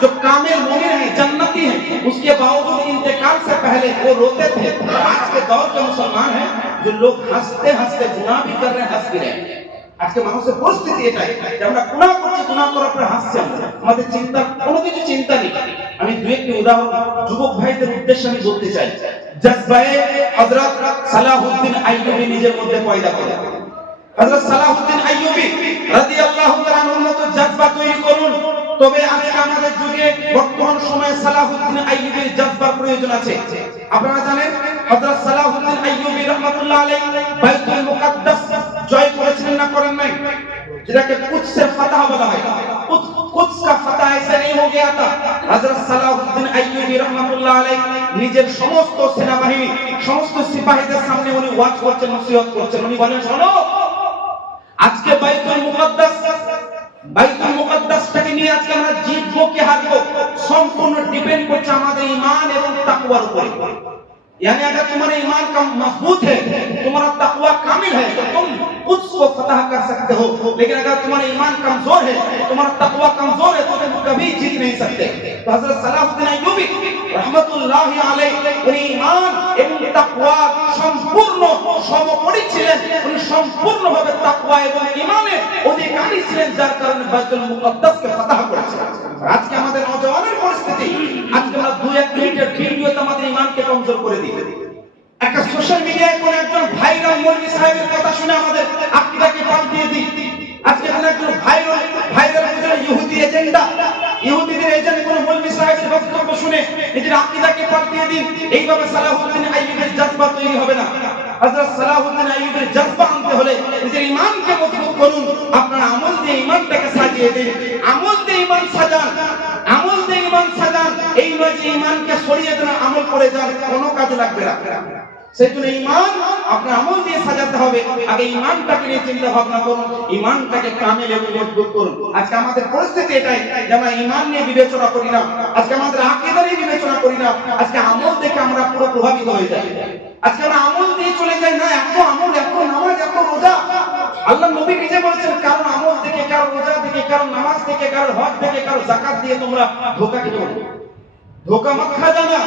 जो कामिल मोमिन हैं, जन्नती हैं, उसके बावजूद इंतकाल से पहले वो रोते थे। आज के दौर के मुसलमान हैं जो लोग हंसते हंसते गुनाह भी कर रहे हैं, हंस भी रहे हैं। আজকে মানুষের পরিস্থিতি এটাই যে আমরা গুনাহ করছি, গুনাহ করার পর হাসছি, আমাদের চিন্তা কোনো কিছু চিন্তা নেই। আমি দুই একটি উদাহরণ যুবক ভাইদের উদ্দেশ্যে আমি বলতে চাই। জজবায়ে হযরত সালাহুদ্দিন আইয়ুবী নিজের মধ্যে পয়দা করেন। হযরত সালাহুদ্দিন আইয়ুবী রাদিয়াল্লাহু তাআলা আনহুর মতো জজবা তৈরি করুন, তবে আজকে আমাদের যুগে বর্তমান সময়ে সালাহুদ্দিন আইয়ুবীর জজবার প্রয়োজন আছে। আপনারা জানেন হযরত সালাহুদ্দিন আইয়ুবী রাহমাতুল্লাহ আলাইহি বাইতুল মুকাদ্দাস জয় করেছিলেন না করেন নাই? যেটাকে কুদস এর ফাতহ বলা হয়। কুদস का फतह ऐसे नहीं हो गया था। हजरत সালাহুদ্দিন আইয়ুবী রাহমাতুল্লাহ আলাইহি নিজের সমস্ত সেনাবাহিনী, সমস্ত সিপাহীদের সামনে উনি ওয়াজ করছেন, নসিহত করছেন। উনি বলেন, শোনো, আজকে বাইতুল মুকাদ্দাসটাকে নিয়ে আজকে আমরা জিতবো কি হারবো সম্পূর্ণ ডিপেন্ড করছে আমাদের ঈমান এবং তাকওয়ার উপরে। यानी अगर तुम्हारा ईमान का मजबूत है, तुम्हारा तकवा कामिल है, तो तुम कुद्स को फतह कर सकते हो। लेकिन अगर तुम्हारा ईमान कमजोर है, तुम्हारा तकवा कमजोर है, तो तुम कभी जीत नहीं सकते। तो हजरत सलाहुद्दीन अय्यूबी रहमतुल्लाहि अलैहि उনি ঈমান এবং তাকওয়া সম্পূর্ণ সমপরি ছিলেন। উনি সম্পূর্ণভাবে তাকওয়া এবং ঈমানের অধিকারী ছিলেন, যার কারণে বাইতুল মুকাদ্দাসকে ফতহ করেছিলেন। আজকে আমাদের নওজওয়ানের পরিস্থিতি, আজকে আমরা 2-1 মিনিটের ভিডিওতে আমাদের ঈমানকে কমজোর করে দিই। একটা সোশ্যাল মিডিয়ায় কোন একজন ভাইরাল মৌলভী সাহেবের কথা শুনে আমাদের আকীদাকে পাল্টিয়ে দিই। আজকে কোন একজন ভাইরাল ইহুদি এজেন্ডা, ইহুদিদের এজেন্ট কোন মৌলভী সাহেবের বক্তব্য শুনে নিজের আকীদাকে পাল্টিয়ে দিন। এইভাবে সালাহুদ্দিন আইয়ুবীর জজবা তৈরি হবে না। হযরত সালাহুদ্দিন আইয়ুবীর জজবা আনতে হলে নিজের ঈমানকে মজবুত করুন, আপনার আমল দিয়ে ঈমানটাকে সাজিয়ে দিন। আমল দিয়ে ঈমান সাজান, আমল দিয়ে ঈমান সাজান। এই নয় যে ঈমানকে সরিয়ে দেন, আমল করে যান, কোনো কাজে লাগবে না। সেজন্য ঈমান আপনার আমল দিয়ে সাজাতে হবে। আগে ঈমানটাকে নিয়ে চিন্তা ভাবনা করুন, ঈমানটাকে কামিল এবং মজবুত করুন। আজকে আমাদের পরিস্থিতি এটাই যে আমরা ঈমান নিয়ে বিবেচনা করি না, আজকে আমাদের আকীদা নিয়ে বিবেচনা করি না, আজকে আমল দেখে আমরা পুরো প্রভাবিত হয়ে যাই। আজকে আমরা আমল দিয়ে চলে যাই, না এত আমল, এত নামাজ, এত রোজা। আল্লাহ নবী নিজে বলেছেন, কারণ আমল থেকে, কারণ রোজা থেকে, কারণ নামাজ থেকে, কারণ হজ থেকে, কারণ যাকাত দিয়ে তোমরা ধোঁকা খেতে পারো। धोखा मत खा जाना।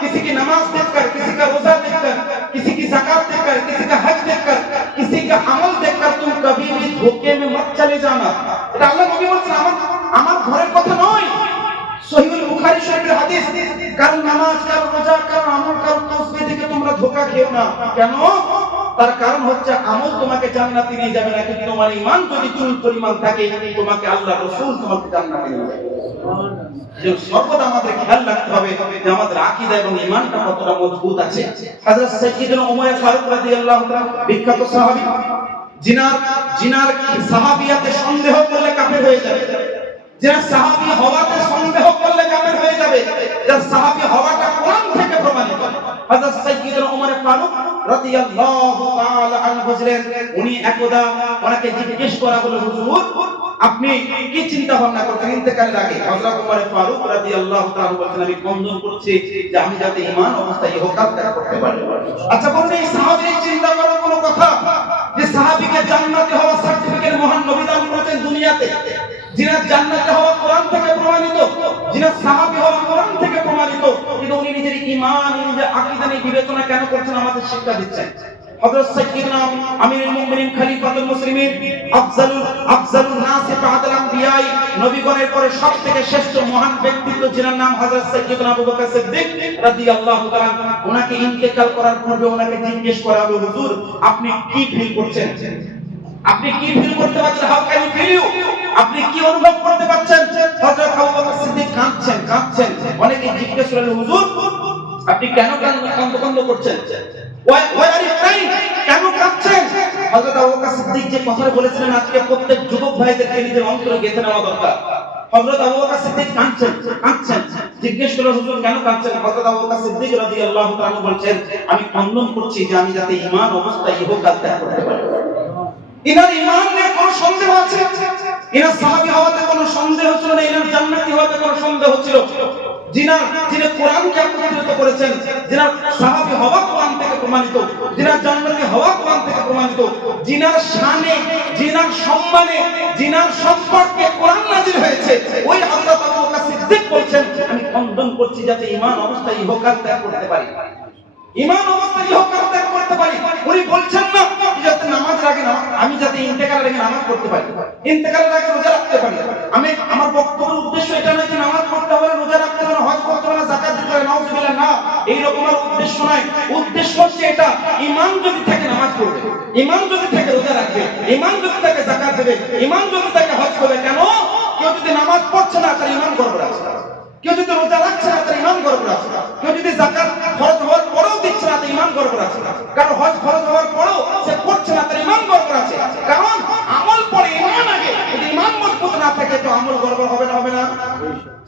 किसी की नमाज देखकर, किसी का रोजा देखकर, किसी की ज़कात देखकर, किसी का हज देखकर, किसी का अमल देखकर तुम कभी भी धोखे में मत चले जाना। এটা আল্লাহ নবী বলেছেন, আমার ঘরের কথা নয়, সহিহুল বুখারী শরীফের হাদিস। কারণ নামাজ, কারণ রোজা, কারণ আমল, কারণ তাসবিহ থেকে তোমরা ধোঁকা খেও না। কেন? তার কারণ হচ্ছে আমল তোমাকে জান্নাতে নিয়ে যাবে না, কিন্তু তোমার ঈমান যদি চুল পরিমাণ থাকে, তোমাকে আল্লাহ রাসূল তোমাকে জান্নাতে নিয়ে যাবে। সর্বদা আমাদের খেয়াল রাখতে হবে যে আমাদের আকীদা এবং ঈমানটা কতটা মজবুত আছে। হযরত সাইয়্যিদুনা ওমর ফারুক রাদিয়াল্লাহু তাআলা, বিখ্যাত সাহাবী, জিনার সাহাবিয়াতে সন্দেহ করলে কাফের হয়ে যাবে, যারা সাহাবী হওয়াতে সন্দেহ করলে কাফের হয়ে যাবে, যার সাহাবী হওয়াটা কোরআন থেকে প্রমাণিত। হযরত সাইয়্যিদুনা ওমর ফারুক রাদিয়াল্লাহু তাআলা আনহু বলেন, উনি একদা ওনাকে জিজ্ঞেস করা হলো, হুজুর আপনি কি চিন্তা ভাবনা করতেন ইন্তেকালের আগে? হযরত ওমর ফারুক রাদিয়াল্লাহু তাআলা বলেন, আমি কন্দন করছি যে আমি যাতে ঈমান অবস্থায় ইহকাল ত্যাগ করতে পারি। আচ্ছা বলুন, এই সাহাবীর চিন্তা করার কোনো কথা? যে সাহাবীকে জান্নাতে হওয়ার সার্টিফিকেট মহান নবী দান করেছেন দুনিয়াতে, যিনার জান্নাতে হওয়া কোরআন থেকে প্রমাণিত, যিনার সাহাবী হওয়া কোরআন থেকে প্রমাণিত, কিন্তু উনি নিজের ঈমান, নিজের আকীদা নিয়ে বিবেচনা কেন করছেন আমাদের শিক্ষা দিচ্ছেন। হযরত সাইয়্যিদুনা আমিরুল মুমিনিন খলিফাতুল মুসলিমিন আফজালুন নাস বা'দাল আমবিয়া, নবীগণের পরে সবথেকে শ্রেষ্ঠ মহান ব্যক্তিত্ব, যিনার নাম হযরত সাইয়্যিদুনা আবু বকর সিদ্দিক রাদিয়াল্লাহু তাআলা, ওনাকে ইন্তেকাল করার পূর্বে ওনাকে জিজ্ঞেস করা হলো, হুজুর আপনি কি ফিল করছেন? আপনি কি ফিল করতে পারছেন? How can you feel you? আপনি কি অনুভব করতে পারছেন? হযরত আবু বকর সিদ্দিক কাঁদছেন। অনেকে জিজ্ঞেস করলেন, হুজুর আপনি কেন কান্দ করছেন? Why are you crying? কেন কাঁদছেন? হযরত আবু বকর সিদ্দিক যে কথা বলেছিলেন, আজকে প্রত্যেক যুবক ভাইদেরকে নিজের অন্তরে গেঁথে নেওয়া দরকার। হযরত আবু বকর সিদ্দিক কাঁদছেন। জিজ্ঞেস করলেন, হুজুর কেন কাঁদছেন? হযরত আবু বকর সিদ্দিক রাদিয়াল্লাহু তাআলা বলেন, আমি কন্দন করছি যে আমি যাতে ঈমান অবস্থায় ইহকাল ত্যাগ করতে পারি। ইনার ঈমান নিয়ে কোনো সন্দেহ আছে? ইনার সাহাবী হওয়াতে কোনো সন্দেহ ছিল না, ইনার জান্নাতি হওয়াতে কোনো সন্দেহ ছিল? যিনি কোরআনকে একত্রিত করেছেন, যিনার সাহাবী হওয়া কোরআন থেকে প্রমাণিত, যিনার জান্নাতি হওয়া কোরআন থেকে প্রমাণিত, যিনার শানে, যিনার সম্মানে, যিনার সম্পর্কে কোরআন নাযিল হয়েছে, ওই হযরত আবু বকর সিদ্দিক বলছেন, আমি কন্দন করছি যাতে ঈমান অবস্থায় ইহকাল ত্যাগ করতে পারি। ঈমান অবস্থায় ইহকাল ত্যাগ করতে পারি। উনি বলছেন না যাতে নামাজের আগে আমি যাতে ইন্তেকালের আগে নামাজ পড়তে পারি, ইন্তেকালের আগে রোজা রাখতে পারি। আমার বক্তব্যের উদ্দেশ্য এটা নয় যে নামাজ পড়তে হবে, রোজা রাখতে হবে, হজ করতে হবে, যাকাত দিতে হবে, নাউজুবিল্লাহ, না, এই রকমের উদ্দেশ্য নয়। উদ্দেশ্য হচ্ছে এটা, ঈমান যদি থাকে নামাজ পড়বে, ঈমান যদি থাকে রোজা রাখবে, ঈমান যদি থাকে যাকাত দেবে, ঈমান যদি থাকে হজ করবে। কেন? কেউ যদি নামাজ পড়ছে না তার ঈমান গড়বড় আছে, কেউ যদি রোজা রাখছে না তার ঈমান গড়বড় আছে, কেউ যদি যাকাত ফরজ হওয়ার পরেও দিচ্ছে না তার ঈমান গড়বড় আছে, কারণ হজ ফরজ হওয়ার পরেও সে করছে না তার ঈমান গড়বড় আছে। কারণ আমল পরে ঈমান আগে, যদি ঈমান মজবুত না থাকে তো আমল গড়বড় হবে না।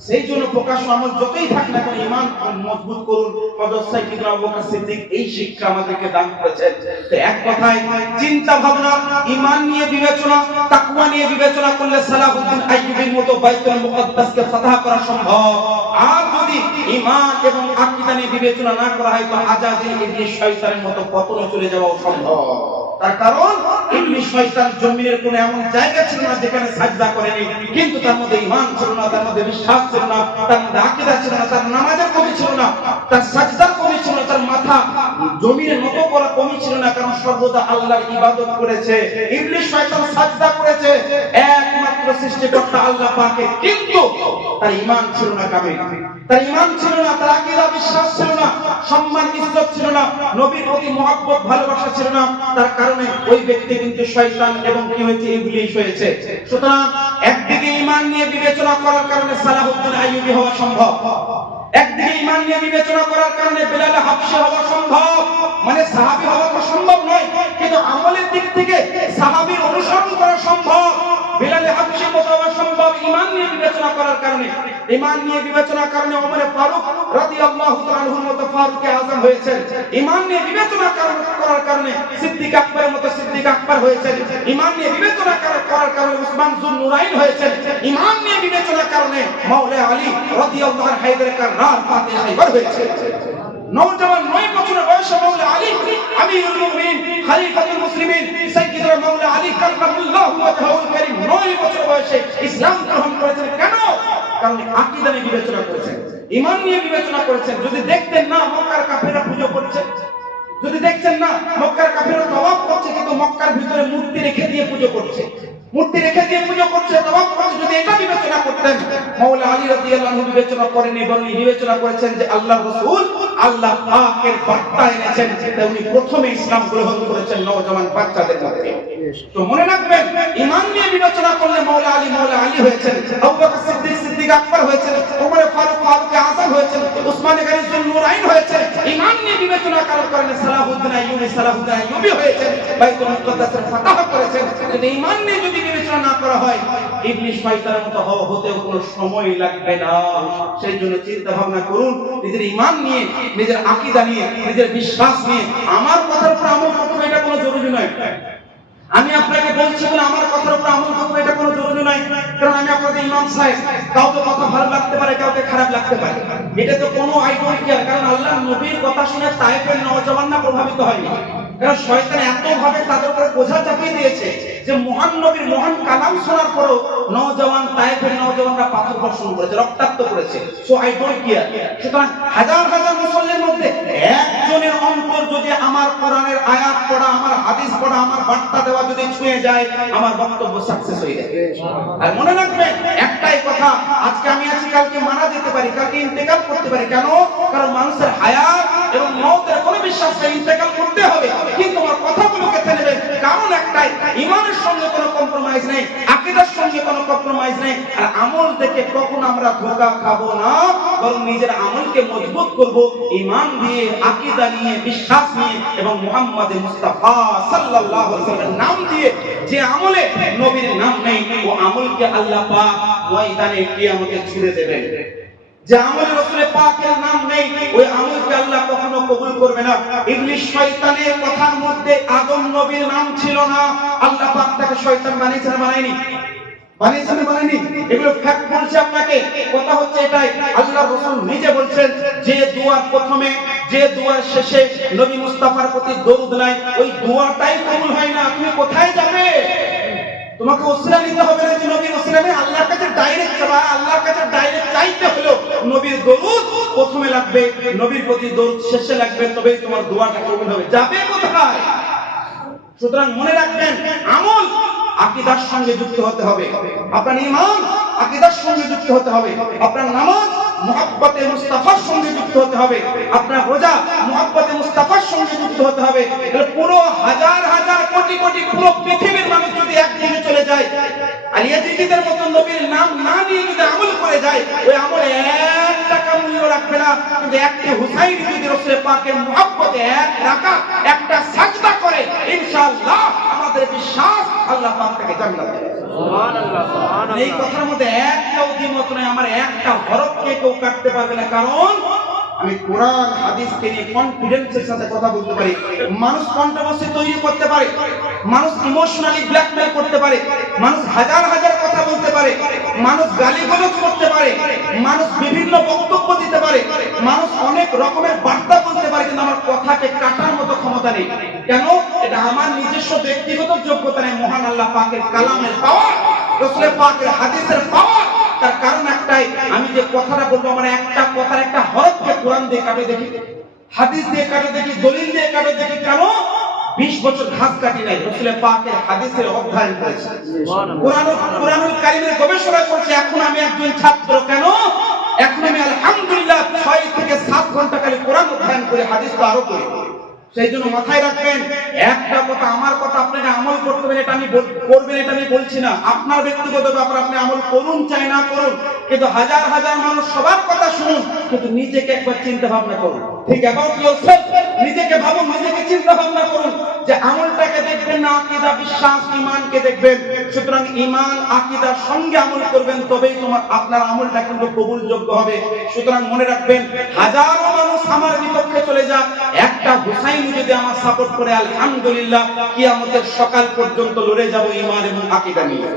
সেই জন্য প্রকাশ্য আমল যতই থাক না কেন ঈমান মজবুত করুন। হযরত সাইয়্যিদুনা আবু বকর সিদ্দিক এই শিক্ষা আমাদেরকে দান করেছেন। তো এক কথায় চিন্তা ভাবনা, ঈমান নিয়ে বিবেচনা, তাকওয়া নিয়ে বিবেচনা করলে সালাহুদ্দিন আইয়ুবীর মতো বাইতুল মুকাদ্দাসকে ফাতহ করা সম্ভব। আর যদি ঈমান এবং আকীদা নিয়ে বিবেচনা না করা হয় তো আজাজিল ইবলিস শয়তানের মতো পতনে চলে যাওয়া সম্ভব। তার কারণ ইবলিস শয়তান জমিনের কোন এমন জায়গা ছিল না যেখানে সাজদা করেনি, কিন্তু তার মধ্যে ঈমান ছিল না, তার মধ্যে বিশ্বাস ছিল না, তার মধ্যে আকীদা ছিল না, তার নামাজের কমি ছিল না, তার সাজদার কমি ছিল না, তার মাথা জমিনে নত করা কমি ছিল না, কারণ সর্বদা আল্লাহর ইবাদত করেছে। ইবলিস শয়তান সাজদা করেছে একমাত্র সৃষ্টিকর্তা আল্লাহ পাকে, কিন্তু তার ঈমান ছিল না কামিল, তার ঈমান ছিল না, তার আকীদা বিশ্বাস ছিল না, সম্মান ইজ্জত ছিল না, নবীর প্রতি মহব্বত ভালোবাসা ছিল না। তার কারণে ওই ব্যক্তি কিন্তু শয়তান এবং কি হয়েছে, ইবলিস হয়েছে। সুতরাং একদিকে ঈমান নিয়ে বিবেচনা করার কারণে সালাহুদ্দিন আইয়ুবী হওয়া সম্ভব, একদিকে ঈমান নিয়ে বিবেচনা করার কারণে বিলাল হাবশী হওয়া সম্ভব, মানে সাহাবী হওয়া তো সম্ভব নয়, কিন্তু আমলের দিক থেকে সাহাবীর অনুসরণ করা সম্ভব, বিলাল হাবশী মতো হওয়া সম্ভব। ঈমান নিয়ে বিবেচনা করার কারণে, ঈমান নিয়ে বিবেচনার কারণে ওমর ফারুক রাদিয়াল্লাহু তাআলা আনহুর মতো ফারুকে আযম হয়েছেন। ঈমান নিয়ে বিবেচনা করার কারণে সিদ্দিক আকবরের মতো সিদ্দিক আকবর হয়েছেন। ঈমান নিয়ে বিবেচনা করার কারণে উসমান যুন নুরাইন হয়েছেন। ঈমান নিয়ে বিবেচনার কারণে মাওলা আলী রাদিয়াল্লাহু আনহু হায়দার কাররার ফাতিহ খাইবার হয়েছে। নওজওয়ান 9 বছর বয়সে মাওলা আলী আমিরুল মুমিনিন খলিফাতুল মুসলিমিন সাইয়্যিদুনা মাওলা আলী কাররামাল্লাহু ওয়াজহাহুল কারীম 9 বছর বয়সে ইসলাম গ্রহণ করেছেন। কেন? কারণ আকীদা নিয়ে বিবেচনা করেছেন, ঈমান নিয়ে বিবেচনা করেছেন। যদি দেখতেন না মক্কার কাফেররা পূজা করছে, যদি দেখছেন না মক্কার কাফেররা তাওয়াফ করছে, কিন্তু মক্কার ভিতরে মূর্তি রেখে দিয়ে পূজা করছে, মূর্তি রেখে দিয়ে পূজা করছে, তাওয়াফ করছে, যদি এটা বিবেচনা করতেন, মাওলা আলী রাদিয়াল্লাহু আনহু বিবেচনা করেননি, বরং বিবেচনা করেছেন যে আল্লাহর রাসূল আল্লাহ পাকের বার্তা এনেছেন, তাই উনি প্রথমে ইসলাম গ্রহণ করেছেন নওজওয়ান বাচ্চাদের মধ্যে। তো মনে রাখবেন, ঈমান নিয়ে বিবেচনা করলে মাওলা আলী হয়েছেন, আবু বকর সিদ্দিক আকবর হয়েছেন, ওমর ফারুক আযম হয়েছেন, উসমান গনি যুন্নুরাইন হয়েছেন। ঈমান নিয়ে বিবেচনা করার কারণে সালাহুদ্দিন আইয়ুবী হয়েছেন, বাইতুল মুকদ্দাসের ফাতাহ করেছেন। কিন্তু ঈমান নিয়ে যদি বিবেচনা না করা হয়, ইবলিস শয়তানের মতো হতেও কোনো সময় লাগবে না। সেই জন্য চিন্তা ভাবনা করুন, নিজের ঈমান নিয়ে, নিজের আকীদা নিয়ে, নিজের বিশ্বাস নিয়ে। আমার কথার উপর আমল করতে এটা কোনো জরুরি নয়। আমি আপনাকে বলছি বলে আমার কথার উপর আমল করতে এটা কোনো জরুরি নয়, কারণ আমি আপনাদের ইমাম সাহেব, কাউকে কথা ভালো লাগতে পারে, কাউকে খারাপ লাগতে পারে, এটা তো কোনো আই ডোন্ট কেয়ার। কারণ আল্লাহ নবীর কথা শুনে তায়েফের নওজওয়ানরা প্রভাবিত হয়নি, কারণ শয়তান এত ভাবে তাদের উপরে বোঝা চাপিয়ে দিয়েছে যে মহান নবীর মহান কালাম শোনার পরও নওজওয়ান তায়েফের নওজওয়ানরা পাথর বর্ষণ করেছে, রক্তাক্ত করেছে। So I don't care. সুতরাং হাজার হাজার মুসল্লির মধ্যে একজনের অন্তর যদি আমার কোরআনের আয়াত পড়া, আমার হাদিস পড়া, আমার বার্তা দেওয়া যদি ছুঁয়ে যায়, আমার বক্তব্য সাকসেস হয়ে যাবে। আর মনে রাখবেন একটাই কথা, আজকে আমি আছি, কালকে মারা যেতে পারি, কালকে ইন্তেকাল করতে পারি। কেন? কারণ মানুষের হায়াত এবং মওতের কোনো বিশ্বাস নেই, ইন্তেকাল করতে হবে। কিন্তু আমার কথাগুলো কেটে নেবেন, কারণ একটাই, ঈমানের সঙ্গে কোনো কম্প্রোমাইজ নেই, আকীদার সঙ্গে কোনো কম্প্রোমাইজ নেই। আর আমল দেখে কখন আমরা ধোঁকা খাবো না, বরং নিজের আমলকে মজবুত করব ঈমান দিয়ে, আকীদা নিয়ে, বিশ্বাস নিয়ে এবং মুহাম্মদ মুস্তাফা সাল্লাল্লাহু আলাইহি ওয়াসাল্লামের নাম দিয়ে। যে আমলে নবীর নাম নেই, ও আমলকে আল্লাহ পাক ময়দানে কিয়ামতে ছুড়ে দেবেন। যে আমল রাসূলের পাকের নাম নেই, ওই আমলকে আল্লাহ কখনো কবুল করবে না। ইবলিস শয়তানের কথার মধ্যে আদম নবীর নাম ছিল না, আল্লাহ পাক তাকে শয়তান বানিয়েছেন না বানায়নি? বানিয়েছেন না বানায়নি? এগুলো ফ্যাক্ট বলছে আপনাকে। কথা হচ্ছে এটাই, আল্লাহর রাসূল নিজে বলছেন যে দুয়ার প্রথমে, যে দুয়ার শেষে নবী মুস্তাফার প্রতি দরুদ নাই, ওই দুয়াটাই কবুল হয় না। তুমি কোথায় যাবে? তোমাকে ওসিলা নিতে হবে না যে নবীর ওসিলা নেই, আল্লাহর কাছে ডাইরেক্ট যাবা। আল্লাহর কাছে ডাইরেক্ট চাইতে হলো নবীর দরুদ প্রথমে লাগবে, নবীর প্রতি দরুদ শেষে লাগবে, তবেই তোমার দোয়াটা কবুল হবে। যাবে কোথায়? সুতরাং মনে রাখবেন, আমল আকীদার সঙ্গে যুক্ত হতে হবে, আপনার ঈমান আকীদার সঙ্গে যুক্ত হতে হবে, আপনার নামাজ মুহাব্বতে মুস্তাফার সঙ্গে যুক্ত হতে হবে, আপনার রোজা মুহাব্বতে মুস্তাফার সঙ্গে যুক্ত হতে হবে। পুরো হাজার হাজার কোটি কোটি পুরো পৃথিবীর মানুষ যদি একদিকে চলে যায়, আর ইয়াজিদের মতো নবীর নাম না নিয়ে যদি আমল করে যায়, ওই আমলে 1 টাকা মূল্য রাখবে না। কিন্তু একটি হুসাইন যদি রাসূলের পাকের মুহাব্বতে 1 রাকাত একটা সাজদা করে, ইনশাআল্লাহ আমাদের বিশ্বাস আল্লাহ পাক তাকে জান্নাত দেবে। সুবহানাল্লাহ, সুবহানাল্লাহ। এই কথার মধ্যে একটাও দ্বিমত নাই, আমার একটা হরফকে কেউ কাটতে পারবে না। কারণ আমি কোরআন হাদিসকে নিয়ে কনফিডেন্সের সাথে কথা বলতে পারি। মানুষ কন্ট্রোভার্সি তৈরি করতে পারে, মানুষ ইমোশনালি ব্ল্যাকমেল করতে পারে, মানুষ হাজার হাজার কথা বলতে পারে, মানুষ গালিগালাজ করতে পারে, মানুষ বিভিন্ন বক্তব্য দিতে পারে, মানুষ অনেক রকমের বার্তা বলতে পারে, কিন্তু আমার কথাকে কাটার মতো ক্ষমতা নেই। কেন? এটা আমার নিজস্ব ব্যক্তিগত যোগ্যতা নেই, মহান আল্লাহ পাকের কালামের পাওয়ার, রাসূলের পাকের হাদিসের পাওয়ার। তার কারণ একটাই, আমি যে কথাটা বলবো, আমার একটা কথার একটা হরফকে কোরআন দিয়ে কাটে দেখি, হাদিস দিয়ে কাটে দেখি, দলিল দিয়ে কাটে দেখি। কেন? 20 বছর ঘাস কাটি নাই, রাসূলের পাকের হাদিসের অধ্যয়ন করেছি, কুরআনুল কারীমের গবেষণা করেছি। এখন আমি একজন ছাত্র। কেন? এখন আমি আলহামদুলিল্লাহ 6 থেকে 7 ঘন্টা খালি কোরআন অধ্যয়ন করে হাদিস তো আরো করি। সেই জন্য মাথায় রাখবেন, একটা কথা, আমার কথা আপনাকে আমল করতে হবে, এটা আমি করবেন এটা আমি বলছি না, আপনার ব্যক্তিগত ব্যাপার, আপনি আমল করুন চাই না করুন। কিন্তু হাজার হাজার মানুষ সবার কথা শুনুন, কিন্তু নিজেকে একবার চিন্তা ভাবনা করুন। ঠিক অ্যাবাউট ইয়োরসেলফ, নিজেকে ভাবুন, নিজেকে চিন্তা ভাবনা করুন যে আমলটাকে দেখবেন না, আকীদা বিশ্বাস ঈমানকে দেখবেন। সুতরাং ঈমান আকীদার সঙ্গে আমল করবেন, তবেই আপনার আমলটা কিন্তু কবুলযোগ্য হবে। সুতরাং মনে রাখবেন, হাজারো মানুষ আমার বিপক্ষে চলে যাক, একটা হুসাইন যদি আমার সাপোর্ট করে, আলহামদুলিল্লাহ কিয়ামতের সকাল পর্যন্ত লড়ে যাব ঈমান এবং আকীদা নিয়ে।